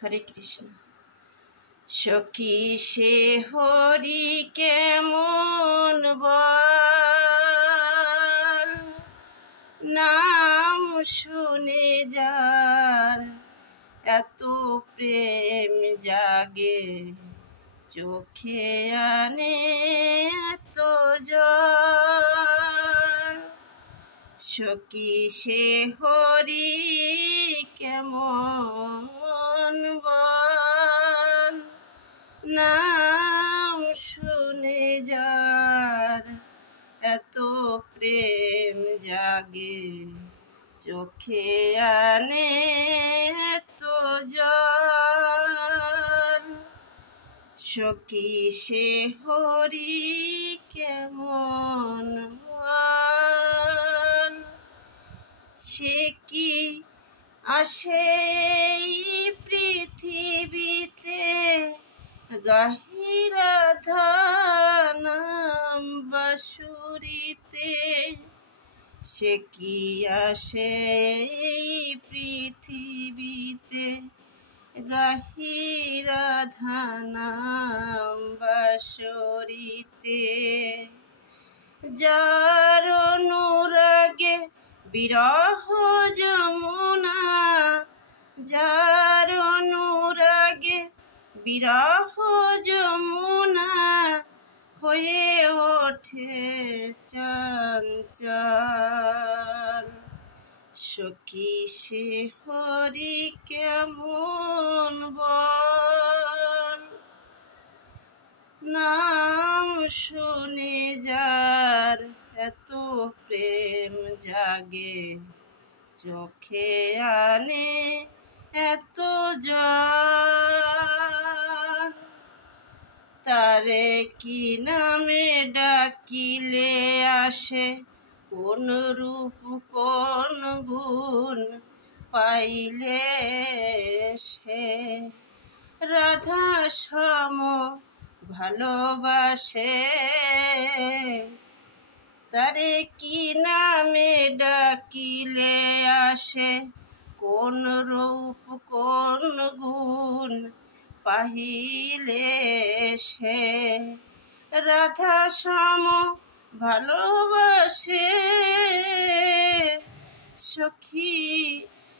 হরে কৃষ্ণ। সখী সে হরি কেমন বল, নাম শুনে যার এত প্রেম জাগে, চোখে আনে এত জল। সখী সে হরি কেমন বল, নাম শুনে যার এত প্রেম জাগে, চোখে আনে এত জল। সখী সে হরি কেমন বল, সে কি আসে এই পৃথিবীতে, গাহি রাধা নাম বাঁশুরিতে। সে কি আসে এই পৃথিবীতে, গাহি রাধা নাম বাঁশুরিতে। যার অনুরাগে বিরহ যমুনা, যার অনুরাগে বিরহ যমুনা, হয়ে ওঠে চঞ্চল। সখী সে হরি কেমন বল, নাম শুনে যার এত প্রেম জাগে, চোখে আনে এত জল। তারে কি নামে ডাকিলে আসে, কোন রূপ কোন গুণ পাইলে সে, রাধা সম ভালোবাসে। তারে কি নামে ডাকিলে আসে, কোন রূপ কোন গুণ পাহিলে সে, রাধা সম ভালোবাসে। সখী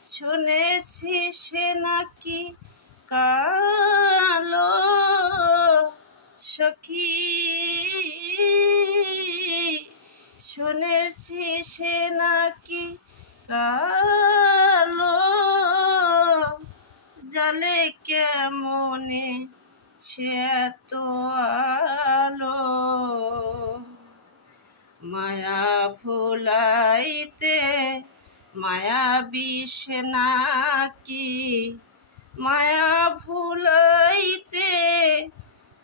শুনেছি সে নাকি কালো, সখী শুনেছি সে নাকি কালো, জালে কেমনে সে এত আলো। মায়া ভুলাইতে মায়া বিষ নাকি, মায়া ভুলাইতে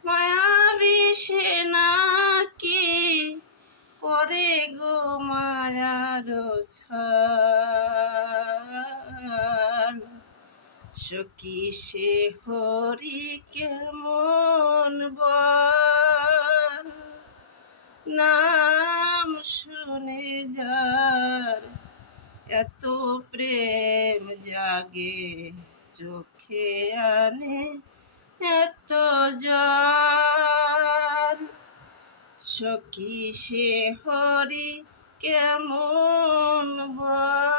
মায়া বিষ নাকি, করে গো মায়ার ছল। সখী সে হরি কেমন বল, নাম শুনে যার এত প্রেম জাগে, চোখে আনে এত জল। সখী সে হরি কেমন বল।